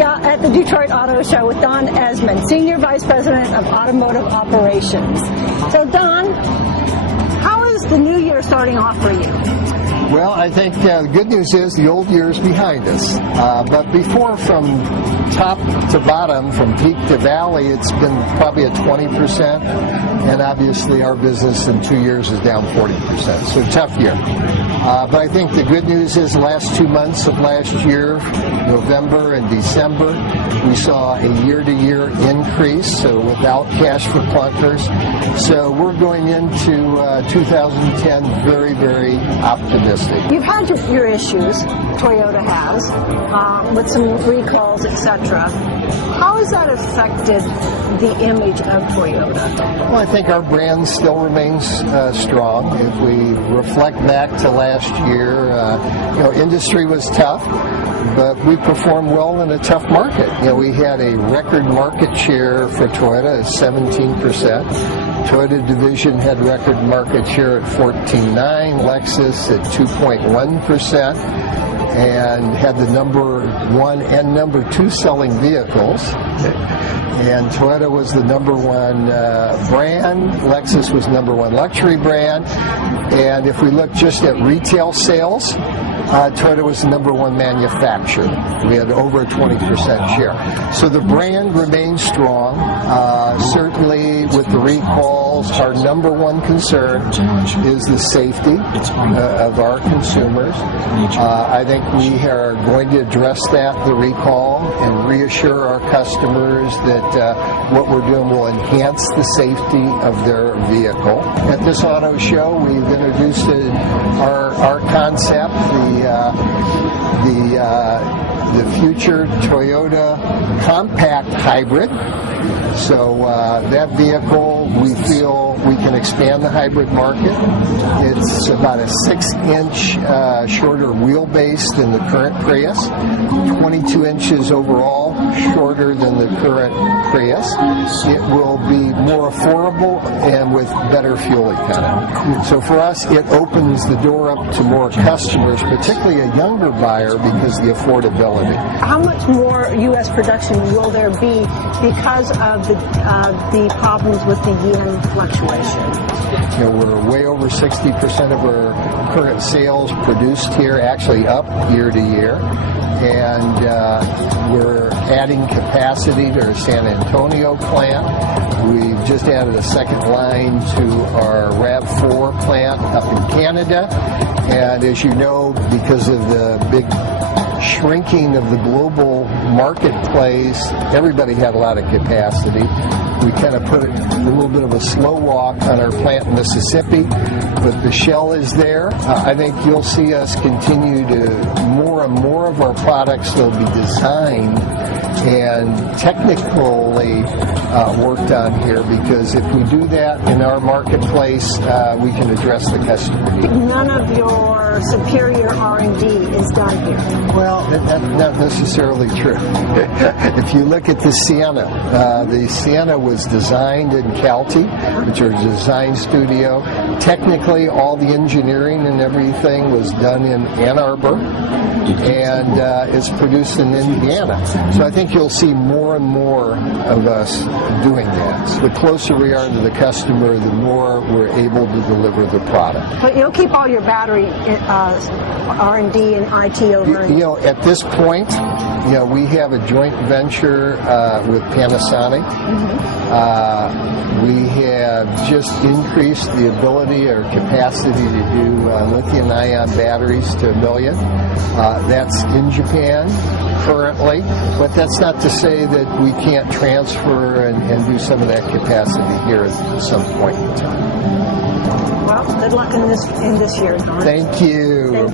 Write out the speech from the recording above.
at the Detroit Auto Show with Don Esmond, Senior Vice President of Automotive Operations. So Don, how is the new year starting off for you? Well, I think the good news is the old year is behind us. But before, from top to bottom, from peak to valley, it's been probably at 20%. And obviously our business in 2 years is down 40%. So tough year. But I think the good news is the last 2 months of last year, November and December, we saw a year-to-year increase, so without cash for clunkers. So we're going into 2010 very, very optimistic. You've had your issues, Toyota has, with some recalls, etc. How has that affected the image of Toyota? Well, I think our brand still remains strong. If we reflect back to last year, industry was tough, but we performed well in a tough market. We had a record market share for Toyota at 17%. Toyota division had record market share at 14.9%, Lexus at 2.1%, and had the number 1 and number 2 selling vehicles. And Toyota was the number 1 brand, Lexus was number 1 luxury brand, and if we look just at retail sales, Toyota was the number 1 manufacturer. We had over a 20% share. So the brand remains strong. Certainly with the recalls, our number 1 concern is the safety of our consumers. I think we are going to address that, the recall, and reassure our customers that what we're doing will enhance the safety of their vehicle. At this auto show, we've introduced our concept, the future Toyota compact hybrid. So that vehicle, we feel we can expand the hybrid market. It's about a 6-inch shorter wheelbase than the current Prius, 22 inches overall shorter than the current Prius. It will be more affordable and with better fuel economy. So for us, it opens the door up to more customers, particularly a younger buyer, because of the affordability. How much more U.S. production will there be because of the problems with the yen fluctuation? We're way over 60% of our current sales produced here, actually up year to year. And we're adding capacity to our San Antonio plant. We've just added a second line to our RAV4 plant up in Canada. And as you know, because of the big shrinking of the global marketplace, everybody had a lot of capacity. We kind of put a little bit of a slow walk on our plant in Mississippi, but the shell is there. I think you'll see us continue to, more and more of our products will be designed and technically worked on here, because if we do that in our marketplace, we can address the customer need. None of your superior R&D is done here. Well, that's not necessarily true. If you look at the Sienna was designed in Calty, which is a design studio. Technically, all the engineering and everything was done in Ann Arbor, and it's produced in Indiana. So I think you'll see more and more of us doing that. The closer we are to the customer, the more we're able to deliver the product. But you'll keep all your battery R&D and IT over. At this point, we have a joint venture with Panasonic. We have just increased the ability or capacity to do lithium-ion batteries to 1 million. That's in Japan currently, but that's not to say that we can't transfer and do some of that capacity here at some point in time. Well, good luck in this year, Don. Thank you.